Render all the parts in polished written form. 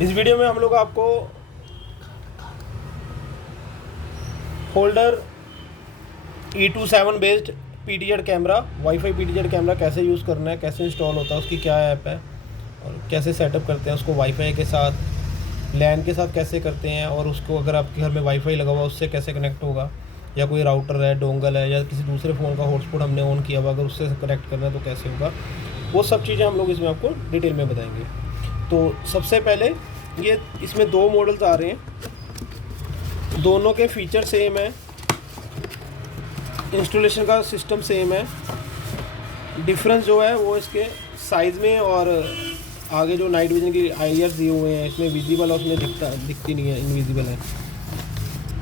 इस वीडियो में हम लोग आपको holder E27 based PTZ camera, wifi PTZ camera कैसे यूज़ करना है, कैसे इंस्टॉल होता है, उसकी क्या ऐप है और कैसे सेटअप करते हैं उसको वाईफाई के साथ, लैन के साथ कैसे करते हैं, और उसको अगर आपके घर में वाईफाई लगा हुआ उससे कैसे कनेक्ट होगा, या कोई राउटर है, डोंगल है, या किसी दूसरे फ़ोन का हॉटस्पॉट हमने ऑन किया हुआ अगर उससे कनेक्ट करना है तो कैसे होगा, वो सब चीज़ें हम लोग इसमें आपको डिटेल में बताएंगे। तो सबसे पहले ये इसमें दो मॉडल्स आ रहे हैं, दोनों के फीचर सेम है, इंस्टॉलेशन का सिस्टम सेम है। डिफरेंस जो है वो इसके साइज़ में और आगे जो नाइट विजन की IRs दिए हुए हैं, इसमें विजिबल और उसमें दिखती नहीं है, इनविजिबल है।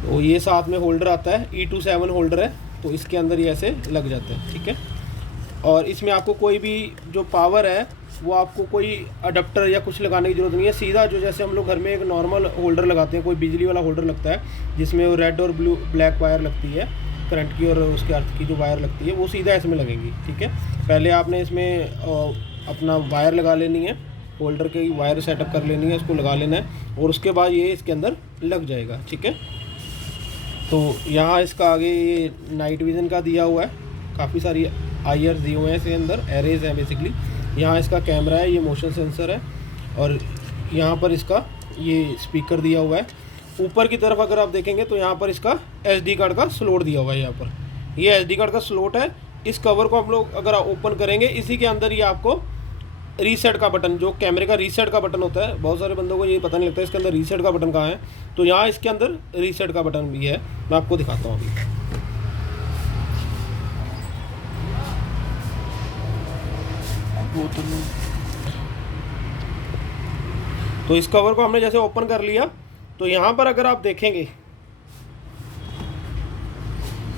तो ये साथ में होल्डर आता है, E27 होल्डर है, तो इसके अंदर ये ऐसे लग जाते हैं, ठीक है। और इसमें आपको कोई भी जो पावर है वो आपको कोई अडाप्टर या कुछ लगाने की ज़रूरत नहीं है, सीधा जो जैसे हम लोग घर में एक नॉर्मल होल्डर लगाते हैं, कोई बिजली वाला होल्डर लगता है जिसमें वो रेड और ब्लैक वायर लगती है करंट की, और उसके अर्थ की जो वायर लगती है वो सीधा इसमें लगेंगी, ठीक है। पहले आपने इसमें अपना वायर लगा लेनी है, होल्डर की वायर सेटअप कर लेनी है, उसको लगा लेना है, और उसके बाद ये इसके अंदर लग जाएगा, ठीक है। तो यहाँ इसका आगे ये नाइट विज़न का दिया हुआ है, काफ़ी सारी IRs दिए हुए हैं इसके अंदर, एरेज हैं बेसिकली। यहाँ इसका कैमरा है, ये मोशन सेंसर है, और यहाँ पर इसका ये स्पीकर दिया हुआ है। ऊपर की तरफ अगर आप देखेंगे तो यहाँ पर इसका SD कार्ड का स्लॉट दिया हुआ है, यहाँ पर ये SD कार्ड का स्लॉट है। इस कवर को हम लोग अगर ओपन करेंगे, इसी के अंदर ये आपको रीसेट का बटन, जो कैमरे का रीसेट का बटन होता है, बहुत सारे बंदों को ये पता नहीं लगता इसके अंदर रीसेट का बटन कहाँ है, तो यहाँ इसके अंदर रीसेट का बटन भी है, मैं आपको दिखाता हूँ अभी। तो इस कवर को हमने जैसे ओपन कर लिया, तो यहाँ पर अगर आप देखेंगे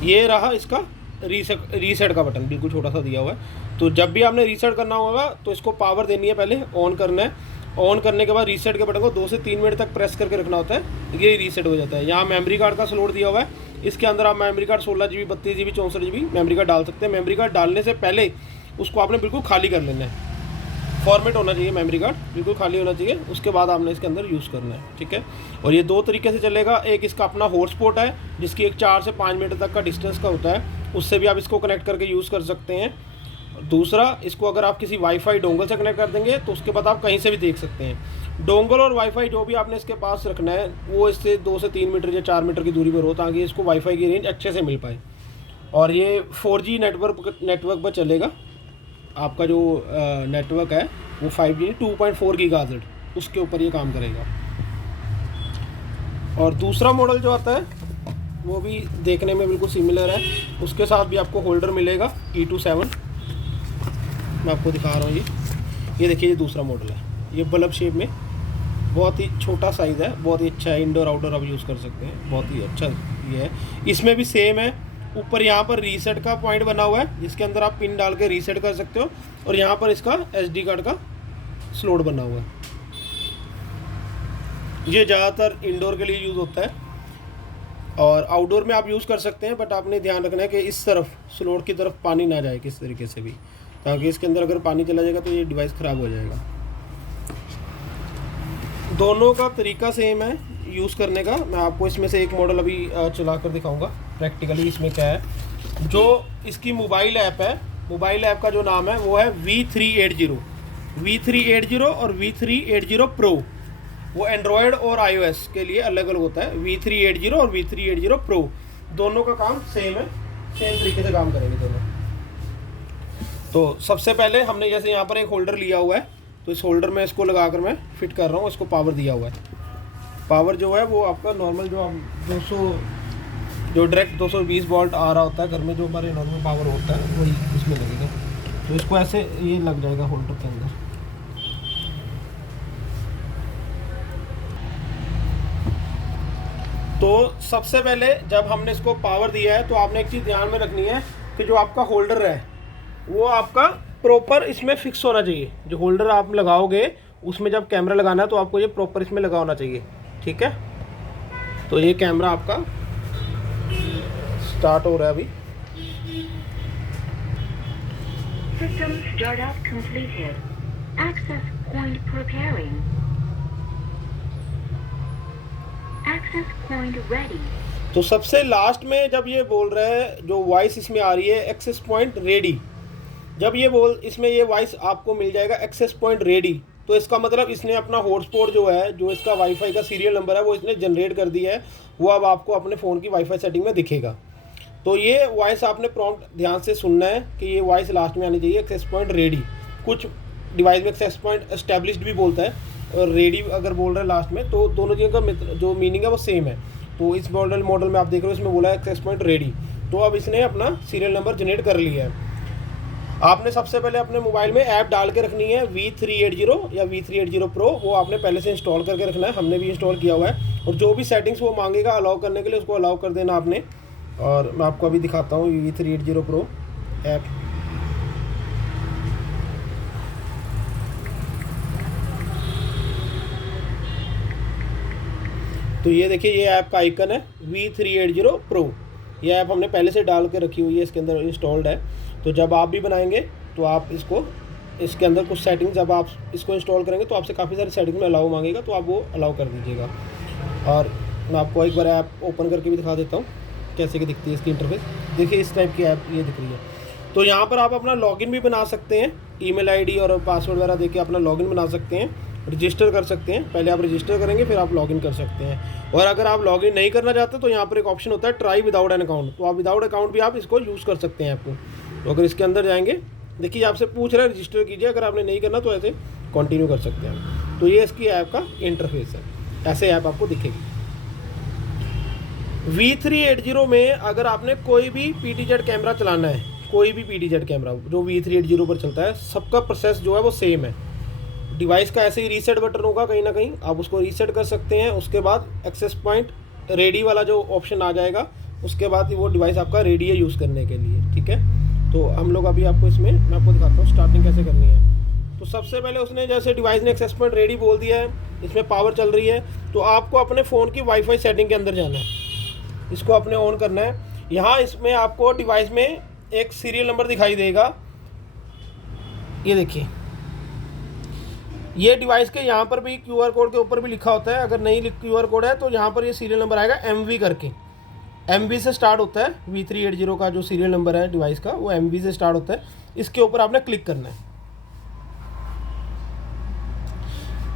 ये रहा इसका रीसेट का बटन, बिल्कुल छोटा सा दिया हुआ है। तो जब भी आपने रीसेट करना होगा तो इसको पावर देनी है, पहले ऑन करना है, ऑन करने के बाद रीसेट के बटन को 2 से 3 मिनट तक प्रेस करके रखना होता है, ये रीसेट हो जाता है। यहाँ मेमोरी कार्ड का स्लॉट दिया हुआ है, इसके अंदर आप memory card 16 GB, 32 GB, 64 GB memory card डाल सकते हैं। मेमोरी कार्ड डालने से पहले उसको आपने बिल्कुल खाली कर लेना है, फॉर्मेट होना चाहिए, मेमोरी कार्ड बिल्कुल खाली होना चाहिए, उसके बाद आपने इसके अंदर यूज़ करना है, ठीक है। और ये दो तरीके से चलेगा, एक इसका अपना हॉटस्पॉट है जिसकी एक 4 से 5 मिनट तक का डिस्टेंस का होता है, उससे भी आप इसको कनेक्ट करके यूज़ कर सकते हैं। दूसरा, इसको अगर आप किसी वाईफाई डोंगल से कनेक्ट कर देंगे तो उसके बाद आप कहीं से भी देख सकते हैं। डोंगल और वाईफाई जो भी आपने इसके पास रखना है वो इससे 2 से 3 मीटर या 4 मीटर की दूरी पर हो, ताकि इसको वाईफाई की रेंज अच्छे से मिल पाए। और ये 4G नेटवर्क पर चलेगा, आपका जो नेटवर्क है वो 5G 2.4 GHz, उसके ऊपर ये काम करेगा। और दूसरा मॉडल जो आता है वो भी देखने में बिल्कुल सिमिलर है, उसके साथ भी आपको होल्डर मिलेगा E27, मैं आपको दिखा रहा हूँ। ये देखिए, ये दूसरा मॉडल है, ये बल्ब शेप में, बहुत ही छोटा साइज़ है, बहुत ही अच्छा है, इंडोर आउटडोर आप यूज़ कर सकते हैं, बहुत ही अच्छा ये है। इसमें भी सेम है, ऊपर यहाँ पर रीसेट का पॉइंट बना हुआ है जिसके अंदर आप पिन डाल के रीसेट कर सकते हो, और यहाँ पर इसका SD कार्ड का स्लॉट बना हुआ है। ये ज़्यादातर इंडोर के लिए यूज़ होता है, और आउटडोर में आप यूज़ कर सकते हैं, बट आपने ध्यान रखना है कि इस तरफ स्लॉट की तरफ पानी ना जाए किस तरीके से भी, ताकि इसके अंदर अगर पानी चला जाएगा तो ये डिवाइस ख़राब हो जाएगा। दोनों का तरीका सेम है यूज़ करने का। मैं आपको इसमें से एक मॉडल अभी चला कर दिखाऊंगा प्रैक्टिकली इसमें क्या है। जो इसकी मोबाइल ऐप है, मोबाइल ऐप का जो नाम है वो है V380 और V380 Pro। वो एंड्रॉयड और iOS के लिए अलग अलग होता है, V380 और V380 Pro, दोनों का काम सेम है, सेम तरीके से काम करेंगे दोनों। तो सबसे पहले हमने जैसे यहाँ पर एक होल्डर लिया हुआ है, तो इस होल्डर में इसको लगाकर मैं फिट कर रहा हूँ, इसको पावर दिया हुआ है। पावर जो है वो आपका नॉर्मल जो 200 जो डायरेक्ट 220 वोल्ट आ रहा होता है घर में, जो हमारे नॉर्मल पावर होता है वही इसमें लगेगा। तो इसको ऐसे ये लग जाएगा होल्डर के अंदर। तो सबसे पहले जब हमने इसको पावर दिया है तो आपने एक चीज़ ध्यान में रखनी है कि जो आपका होल्डर है वो आपका प्रॉपर इसमें फिक्स होना चाहिए। जो होल्डर आप लगाओगे उसमें जब कैमरा लगाना है तो आपको ये प्रॉपर इसमें लगा होना चाहिए, ठीक है। तो ये कैमरा आपका स्टार्ट हो रहा है अभी। System startup completed. Access point preparing. Access point ready. तो सबसे लास्ट में जब ये बोल रहा है, जो वॉइस इसमें आ रही है एक्सेस पॉइंट रेडी, जब ये इसमें ये वॉइस आपको मिल जाएगा एक्सेस पॉइंट रेडी, तो इसका मतलब इसने अपना हॉटस्पॉट जो है, जो इसका वाईफाई का सीरियल नंबर है वो इसने जनरेट कर दिया है, वो अब आपको अपने फ़ोन की वाईफाई सेटिंग में दिखेगा। तो ये वॉइस आपने प्रॉम्प्ट ध्यान से सुनना है कि ये वॉइस लास्ट में आनी चाहिए एक्सेस पॉइंट रेडी। कुछ डिवाइस में एक्सेस पॉइंट एस्टेब्लिश्ड भी बोलता है, और रेडी अगर बोल रहा है लास्ट में, तो दोनों चीज़ों का जो मीनिंग है वो सेम है। तो इस मॉडल में आप देख रहे हो, इसमें बोला है एक्सेस पॉइंट रेडी। तो अब इसने अपना सीरियल नंबर जनरेट कर लिया है। आपने सबसे पहले अपने मोबाइल में ऐप डाल के रखनी है V380 या V380 Pro, वो आपने पहले से इंस्टॉल करके रखना है। हमने भी इंस्टॉल किया हुआ है, और जो भी सेटिंग्स वो मांगेगा अलाउ करने के लिए, उसको अलाउ कर देना आपने। और मैं आपको अभी दिखाता हूँ V380 Pro ऐप। तो ये देखिए, ये ऐप का आइकन है V380 Pro। ये ऐप हमने पहले से डाल के रखी हुई है, इसके अंदर इंस्टॉल्ड है। तो जब आप भी बनाएंगे तो आप इसके अंदर कुछ सेटिंग्स, जब आप इसको इंस्टॉल करेंगे तो आपसे काफ़ी सारी सेटिंग्स में अलाउ मांगेगा, तो आप वो अलाउ कर दीजिएगा। और मैं आपको एक बार ऐप ओपन करके भी दिखा देता हूँ कैसे की दिखती है इसकी इंटरफेस। देखिए, इस टाइप की ऐप ये दिख रही है। तो यहाँ पर आप अपना लॉगिन भी बना सकते हैं, ईमेल आईडी और पासवर्ड वगैरह देके अपना लॉगिन बना सकते हैं, रजिस्टर कर सकते हैं। पहले आप रजिस्टर करेंगे, फिर आप लॉगिन कर सकते हैं। और अगर आप लॉगिन नहीं करना चाहते तो यहाँ पर एक ऑप्शन होता है ट्राई विदाउट एन अकाउंट, तो आप विदाउट अकाउंट भी आप इसको यूज़ कर सकते हैं ऐप को। तो अगर इसके अंदर जाएंगे, देखिए आपसे पूछ रहा है रजिस्टर कीजिए, अगर आपने नहीं करना तो ऐसे कंटिन्यू कर सकते हैं। तो ये इसकी ऐप का इंटरफेस है, ऐसे ऐप आपको दिखेगी। V380 में अगर आपने कोई भी PTZ कैमरा चलाना है, कोई भी PTZ कैमरा जो V380 पर चलता है, सबका प्रोसेस जो है वो सेम है। डिवाइस का ऐसे ही रीसेट बटन होगा कहीं ना कहीं, आप उसको रीसेट कर सकते हैं। उसके बाद एक्सेस पॉइंट रेडी वाला जो ऑप्शन आ जाएगा, उसके बाद वो डिवाइस आपका रेडी है यूज़ करने के लिए, ठीक है। तो हम लोग अभी आपको इसमें मैं आपको दिखाता हूँ स्टार्टिंग कैसे करनी है। तो सबसे पहले उसने जैसे डिवाइस ने एक्सेस पॉइंट रेडी बोल दिया है, इसमें पावर चल रही है, तो आपको अपने फ़ोन की वाईफाई सेटिंग के अंदर जाना है, इसको अपने ऑन करना है। यहाँ इसमें आपको डिवाइस में एक सीरियल नंबर दिखाई देगा, ये देखिए, ये डिवाइस के यहाँ पर भी QR कोड के ऊपर भी लिखा होता है। अगर नहीं QR कोड है तो यहाँ पर ये सीरियल नंबर आएगा MV करके, MV से स्टार्ट होता है। V380 का जो सीरियल नंबर है डिवाइस का, वो MV से स्टार्ट होता है। इसके ऊपर आपने क्लिक करना है।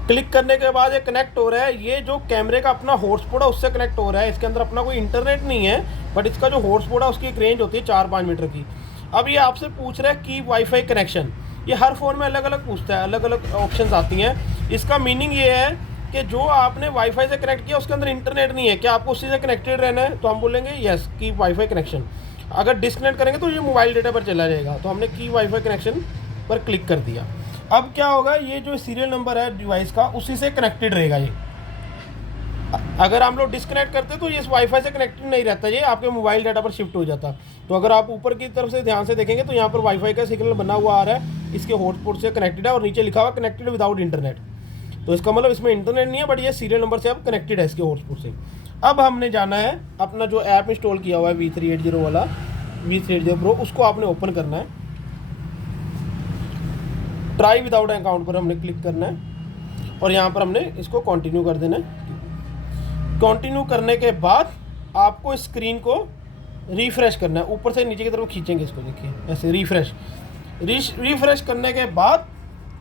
क्लिक करने के बाद ये कनेक्ट हो रहा है, ये जो कैमरे का अपना हॉटस्पॉट है उससे कनेक्ट हो रहा है। इसके अंदर अपना कोई इंटरनेट नहीं है, बट इसका जो हॉटस्पॉट है उसकी एक रेंज होती है 4-5 मीटर की। अब ये आपसे पूछ रहा है कि वाईफाई कनेक्शन, ये हर फ़ोन में अलग अलग पूछता है, अलग अलग ऑप्शंस आती हैं। इसका मीनिंग ये है कि जो आपने वाईफाई से कनेक्ट किया उसके अंदर इंटरनेट नहीं है, क्या आपको उसी से कनेक्टेड रहना है, तो हम बोलेंगे यस की वाईफाई कनेक्शन। अगर डिस्कनेक्ट करेंगे तो ये मोबाइल डेटा पर चला जाएगा, तो हमने की वाईफाई कनेक्शन पर क्लिक कर दिया। अब क्या होगा, ये जो सीरियल नंबर है डिवाइस का उसी से कनेक्टेड रहेगा ये। अगर हम लोग डिस्कनेक्ट करते तो ये इस वाईफाई से कनेक्टेड नहीं रहता, ये आपके मोबाइल डाटा पर शिफ्ट हो जाता। तो अगर आप ऊपर की तरफ से ध्यान से देखेंगे तो यहाँ पर वाईफाई का सिग्नल बना हुआ आ रहा है, इसके हॉटस्पॉट से कनेक्टेड है, और नीचे लिखा हुआ कनेक्टेड विदाउट इंटरनेट। तो इसका मतलब इसमें इंटरनेट नहीं है, बट ये सीरियल नंबर से अब कनेक्टेड है इसके हॉटस्पॉट से। अब हमने जाना है अपना जो ऐप इंस्टॉल किया हुआ है V380 वाला, V380 Pro, उसको आपने ओपन करना है। ट्राई विदाउट अकाउंट पर हमने क्लिक करना है, और यहाँ पर हमने इसको कंटिन्यू कर देना है। कंटिन्यू करने के बाद आपको स्क्रीन को रिफ्रेश करना है, ऊपर से नीचे की तरफ खींचेंगे इसको, देखिए ऐसे रिफ्रेश करने के बाद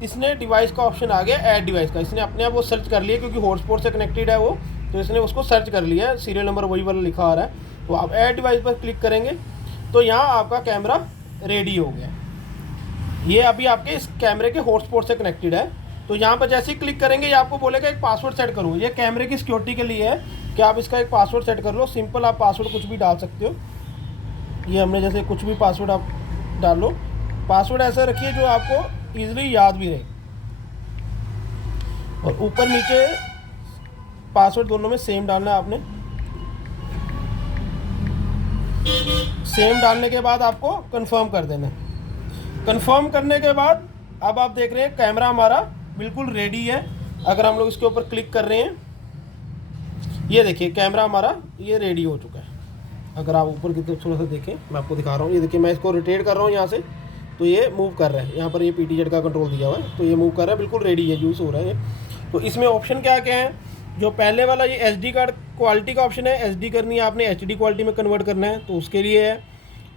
इसने डिवाइस का ऑप्शन आ गया, ऐड डिवाइस का। इसने अपने आप वो सर्च कर लिया, क्योंकि हॉटस्पॉट से कनेक्टेड है वो, तो इसने उसको सर्च कर लिया है, सीरियल नंबर वही वाला लिखा आ रहा है। तो आप ऐड डिवाइस पर क्लिक करेंगे तो यहाँ आपका कैमरा रेडी हो गया। ये अभी आपके इस कैमरे के हॉटस्पॉट से कनेक्टेड है। तो यहाँ पर जैसे ही क्लिक करेंगे ये आपको बोलेगा एक पासवर्ड सेट करो। ये कैमरे की सिक्योरिटी के लिए है कि आप इसका एक पासवर्ड सेट कर लो। सिंपल आप पासवर्ड कुछ भी डाल सकते हो। ये हमने जैसे कुछ भी पासवर्ड आप डाल लो। पासवर्ड ऐसा रखिए जो आपको ईजिली याद भी रहे, और ऊपर नीचे पासवर्ड दोनों में सेम डालना है आपने। सेम डालने के बाद आपको कंफर्म कर देना है। कंफर्म करने के बाद अब आप देख रहे हैं कैमरा हमारा बिल्कुल रेडी है। अगर हम लोग इसके ऊपर क्लिक कर रहे हैं, ये देखिए कैमरा हमारा ये रेडी हो चुका है। अगर आप ऊपर की तरफ थोड़ा सा देखें, मैं आपको दिखा रहा हूँ। ये देखिए मैं इसको रोटेट कर रहा हूँ यहाँ से, तो ये मूव कर रहा है। यहाँ पर ये PTZ का कंट्रोल दिया हुआ है, तो ये मूव कर रहा है, बिल्कुल रेडी है, यूज़ हो रहा है ये। तो इसमें ऑप्शन क्या क्या है जो पहले वाला ये SD कार्ड क्वालिटी का ऑप्शन है, SD करनी है आपने HD क्वालिटी में कन्वर्ट करना है तो उसके लिए है।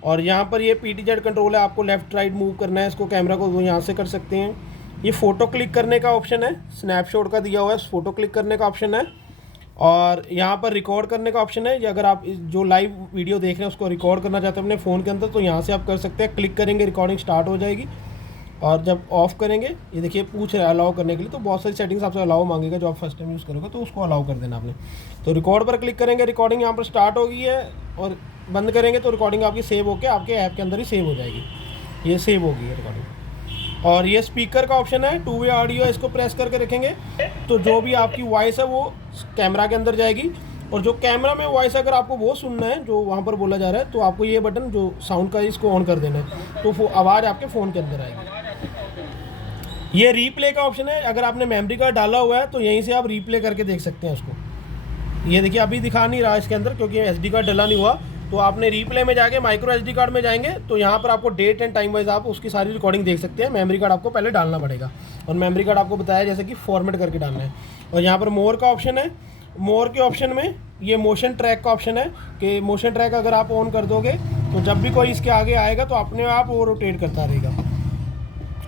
और यहाँ पर ये PTZ कंट्रोल है, आपको लेफ़्ट राइट मूव करना है इसको, कैमरा को वो यहाँ से कर सकते हैं। ये फ़ोटो क्लिक करने का ऑप्शन है, स्नैपशॉट का दिया हुआ है, फ़ोटो क्लिक करने का ऑप्शन है। और यहाँ पर रिकॉर्ड करने का ऑप्शन है, ये अगर आप जो लाइव वीडियो देख रहे हैं उसको रिकॉर्ड करना चाहते हैं अपने फ़ोन के अंदर तो यहाँ से आप कर सकते हैं। क्लिक करेंगे रिकॉर्डिंग स्टार्ट हो जाएगी। और जब ऑफ़ करेंगे, ये देखिए पूछ रहा है अलाउ करने के लिए, तो बहुत सारी सेटिंग्स आपसे अलाउ मांगेगा जो आप फर्स्ट टाइम यूज़ करोगे तो उसको अलाउ कर देना आपने। तो रिकॉर्ड पर क्लिक करेंगे, रिकॉर्डिंग यहाँ पर स्टार्ट हो गई है। और बंद करेंगे तो रिकॉर्डिंग आपकी सेव होकर आपके ऐप के अंदर ही सेव हो जाएगी। ये सेव हो गई है रिकॉर्डिंग। और ये स्पीकर का ऑप्शन है, 2 वे ऑडियो, इसको प्रेस करके रखेंगे तो जो भी आपकी वॉइस है वो कैमरा के अंदर जाएगी। और जो कैमरा में वॉइस अगर आपको वो सुनना है जो वहाँ पर बोला जा रहा है तो आपको ये बटन जो साउंड का इसको ऑन कर देना है तो वो आवाज़ आपके फ़ोन के अंदर आएगी। ये रीप्ले का ऑप्शन है, अगर आपने मेमोरी कार्ड डाला हुआ है तो यहीं से आप रीप्ले करके देख सकते हैं उसको। ये देखिए अभी दिखा नहीं रहा इसके अंदर क्योंकि SD कार्ड डला नहीं हुआ, तो आपने रीप्ले में जाके माइक्रो SD कार्ड में जाएंगे तो यहाँ पर आपको डेट एंड टाइम वाइज आप उसकी सारी रिकॉर्डिंग देख सकते हैं। मेमोरी कार्ड आपको पहले डालना पड़ेगा और मेमोरी कार्ड आपको बताया जैसे कि फॉर्मेट करके डालना है। और यहाँ पर मोर का ऑप्शन है, मोर के ऑप्शन में ये मोशन ट्रैक का ऑप्शन है कि मोशन ट्रैक अगर आप ऑन कर दोगे तो जब भी कोई इसके आगे आएगा तो अपने आप वो रोटेट करता रहेगा।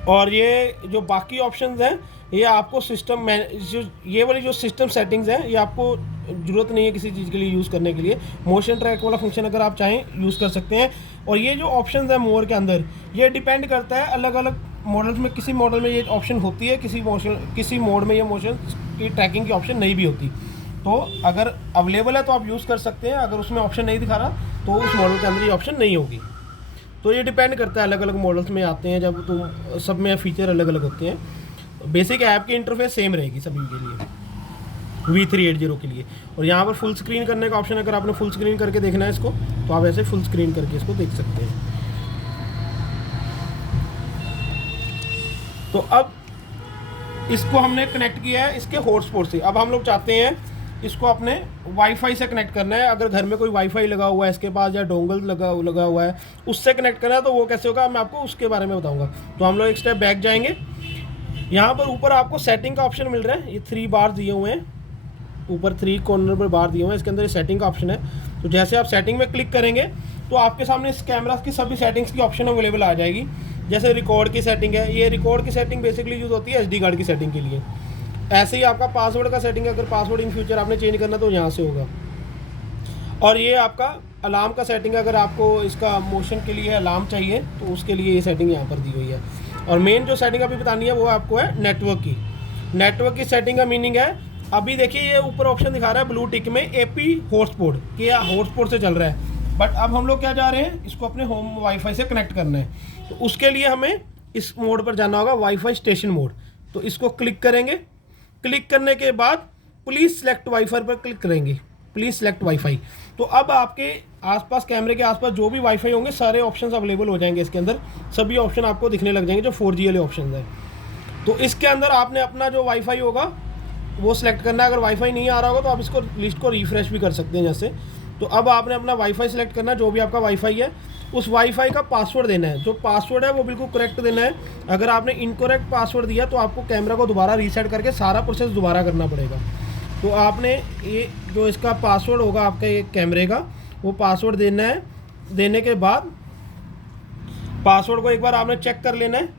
और ये जो बाकी ऑप्शंस हैं ये आपको सिस्टम में जो ये वाली जो सिस्टम सेटिंग्स हैं ये आपको ज़रूरत नहीं है किसी चीज़ के लिए यूज़ करने के लिए। मोशन ट्रैक वाला फंक्शन अगर आप चाहें यूज़ कर सकते हैं। और ये जो ऑप्शंस है मोर के अंदर ये डिपेंड करता है अलग अलग मॉडल्स में, किसी मॉडल में ये ऑप्शन होती है, किसी मोड में ये मोशन की ट्रैकिंग की ऑप्शन नहीं भी होती। तो अगर अवेलेबल है तो आप यूज़ कर सकते हैं, अगर उसमें ऑप्शन नहीं दिखा रहा तो उस मॉडल के अंदर ये ऑप्शन नहीं होगी। तो ये डिपेंड करता है, अलग अलग मॉडल्स में आते हैं जब तो सब में फीचर अलग अलग होते हैं। बेसिक ऐप की इंटरफेस सेम रहेगी सभी के लिए V380 के लिए। और यहाँ पर फुल स्क्रीन करने का ऑप्शन, अगर आपने फुल स्क्रीन करके देखना है इसको तो आप ऐसे फुल स्क्रीन करके इसको देख सकते हैं। तो अब इसको हमने कनेक्ट किया है इसके हॉटस्पॉट से। अब हम लोग चाहते हैं इसको अपने वाईफाई से कनेक्ट करना है। अगर घर में कोई वाईफाई लगा हुआ है इसके पास या डोंगल लगा हुआ है उससे कनेक्ट करना है तो वो कैसे होगा मैं आपको उसके बारे में बताऊंगा। तो हम लोग एक स्टेप बैक जाएंगे। यहाँ पर ऊपर आपको सेटिंग का ऑप्शन मिल रहा है, ये 3 बार दिए हुए हैं, ऊपर 3 कॉर्नर पर बार दिए हुए हैं, इसके अंदर सेटिंग का ऑप्शन है। तो जैसे आप सेटिंग में क्लिक करेंगे तो आपके सामने इस कैमरा की सभी सेटिंग्स की ऑप्शन अवेलेबल आ जाएगी। जैसे रिकॉर्ड की सेटिंग है, ये रिकॉर्ड की सेटिंग बेसिकली यूज़ होती है SD कार्ड की सेटिंग के लिए। ऐसे ही आपका पासवर्ड का सेटिंग है, अगर पासवर्ड इन फ्यूचर आपने चेंज करना तो यहाँ से होगा। और ये आपका अलार्म का सेटिंग है, अगर आपको इसका मोशन के लिए अलार्म चाहिए तो उसके लिए ये सेटिंग यहाँ पर दी हुई है। और मेन जो सेटिंग अभी बतानी है वो आपको है नेटवर्क की। नेटवर्क की सेटिंग का मीनिंग है, अभी देखिए ये ऊपर ऑप्शन दिखा रहा है ब्लू टिक में AP हॉटस्पॉट कि हॉटस्पॉट से चल रहा है। बट अब हम लोग क्या जा रहे हैं, इसको अपने होम वाईफाई से कनेक्ट करना है। तो उसके लिए हमें इस मोड पर जाना होगा, वाईफाई स्टेशन मोड। तो इसको क्लिक करेंगे, क्लिक करने के बाद प्लीज़ सेलेक्ट वाईफाई पर क्लिक करेंगे, प्लीज़ सेलेक्ट वाईफाई। तो अब आपके आसपास कैमरे के आसपास जो भी वाईफाई होंगे सारे ऑप्शंस अवेलेबल हो जाएंगे इसके अंदर, सभी ऑप्शन आपको दिखने लग जाएंगे जो 4G वाले ऑप्शन हैं। तो इसके अंदर आपने अपना जो वाईफाई होगा वो सिलेक्ट करना है। अगर वाईफाई नहीं आ रहा होगा तो आप इसको लिस्ट को रिफ्रेश भी कर सकते हैं जैसे। तो अब आपने अपना वाईफाई सिलेक्ट करना है, जो भी आपका वाईफाई है उस वाईफाई का पासवर्ड देना है। जो पासवर्ड है वो बिल्कुल करेक्ट देना है। अगर आपने इनकरेक्ट पासवर्ड दिया तो आपको कैमरा को दोबारा रीसेट करके सारा प्रोसेस दोबारा करना पड़ेगा। तो आपने ये जो इसका पासवर्ड होगा आपका ये कैमरे का वो पासवर्ड देना है। देने के बाद पासवर्ड को एक बार आपने चेक कर लेना है।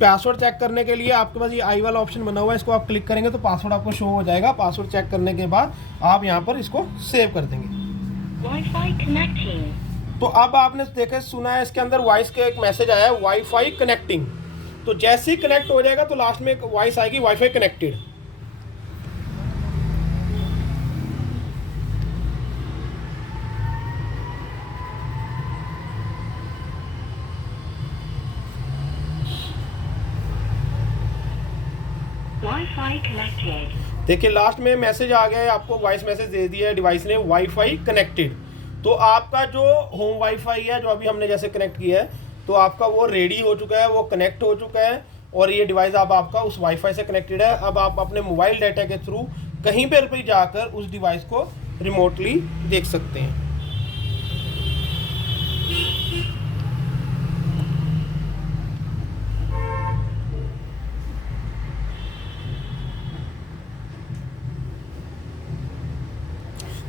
पासवर्ड चेक करने के लिए आपके पास ये आई वाला ऑप्शन बना हुआ है, इसको आप क्लिक करेंगे तो पासवर्ड आपको शो हो जाएगा। पासवर्ड चेक करने के बाद आप यहाँ पर इसको सेव कर देंगे। Wifi connecting. तो अब आपने देखे सुना है इसके अंदर वॉइस का एक मैसेज आया है वाईफाई कनेक्टिंग। तो जैसे ही कनेक्ट हो जाएगा तो लास्ट में एक वॉइस आएगी वाईफाई कनेक्टेड। Wifi connected. देखिए लास्ट में मैसेज आ गया है, आपको वॉइस मैसेज दे दिया है डिवाइस ने वाईफाई कनेक्टेड। तो आपका जो होम वाईफाई है जो अभी हमने जैसे कनेक्ट किया है तो आपका वो रेडी हो चुका है, वो कनेक्ट हो चुका है और ये डिवाइस अब आपका उस वाईफाई से कनेक्टेड है। अब आप अपने मोबाइल डाटा के थ्रू कहीं पर भी जाकर उस डिवाइस को रिमोटली देख सकते हैं।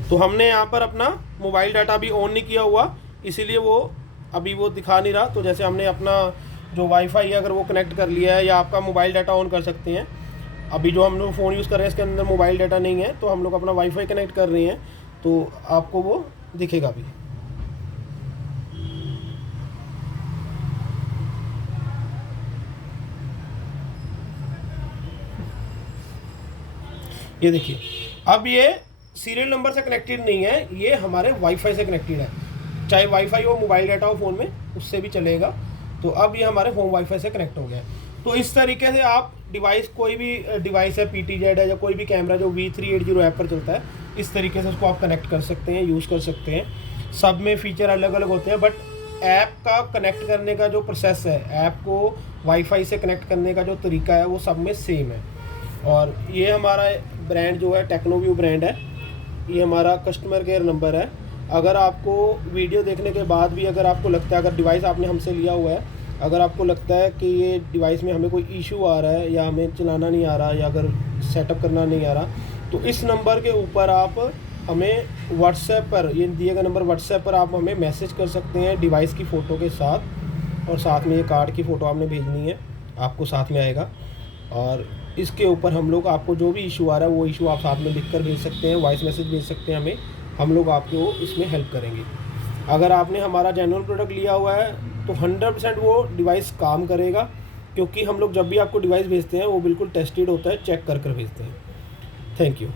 तो हमने यहाँ पर अपना मोबाइल डाटा अभी ऑन नहीं किया हुआ, इसीलिए वो अभी वो दिखा नहीं रहा। तो जैसे हमने अपना जो वाईफाई है अगर वो कनेक्ट कर लिया है, या आपका मोबाइल डाटा ऑन कर सकते हैं। अभी जो हम लोग फ़ोन यूज़ कर रहे हैं इसके अंदर मोबाइल डाटा नहीं है, तो हम लोग अपना वाईफाई कनेक्ट कर रहे हैं, तो आपको वो दिखेगा अभी। ये देखिए, अब ये सीरियल नंबर से कनेक्टेड नहीं है, ये हमारे वाईफाई से कनेक्टेड है। चाहे वाईफाई हो, मोबाइल डाटा हो फ़ोन में, उससे भी चलेगा। तो अब ये हमारे होम वाईफाई से कनेक्ट हो गया है। तो इस तरीके से आप डिवाइस, कोई भी डिवाइस है, PTZ है या कोई भी कैमरा जो V380 ऐप पर चलता है, इस तरीके से उसको आप कनेक्ट कर सकते हैं, यूज़ कर सकते हैं। सब में फ़ीचर अलग अलग होते हैं, बट ऐप का कनेक्ट करने का जो प्रोसेस है, ऐप को वाईफाई से कनेक्ट करने का जो तरीका है, वो सब में सेम है। और ये हमारा ब्रांड जो है टेक्नोव्यू ब्रांड है। ये हमारा कस्टमर केयर नंबर है। अगर आपको वीडियो देखने के बाद भी अगर आपको लगता है, अगर डिवाइस आपने हमसे लिया हुआ है, अगर आपको लगता है कि ये डिवाइस में हमें कोई इशू आ रहा है, या हमें चलाना नहीं आ रहा, या अगर सेटअप करना नहीं आ रहा, तो इस नंबर के ऊपर आप हमें व्हाट्सएप पर, ये दिए गए नंबर व्हाट्सएप पर आप हमें मैसेज कर सकते हैं डिवाइस की फ़ोटो के साथ, और साथ में ये कार्ड की फ़ोटो आपने भेजनी है, आपको साथ में आएगा। और इसके ऊपर हम लोग आपको जो भी इशू आ रहा है वो इशू आप साथ में लिख कर भेज सकते हैं, वॉइस मैसेज भेज सकते हैं हमें, हम लोग आपको इसमें हेल्प करेंगे। अगर आपने हमारा जेन्युइन प्रोडक्ट लिया हुआ है तो 100% वो डिवाइस काम करेगा, क्योंकि हम लोग जब भी आपको डिवाइस भेजते हैं वो बिल्कुल टेस्टेड होता है, चेक कर कर भेजते हैं। Thank you.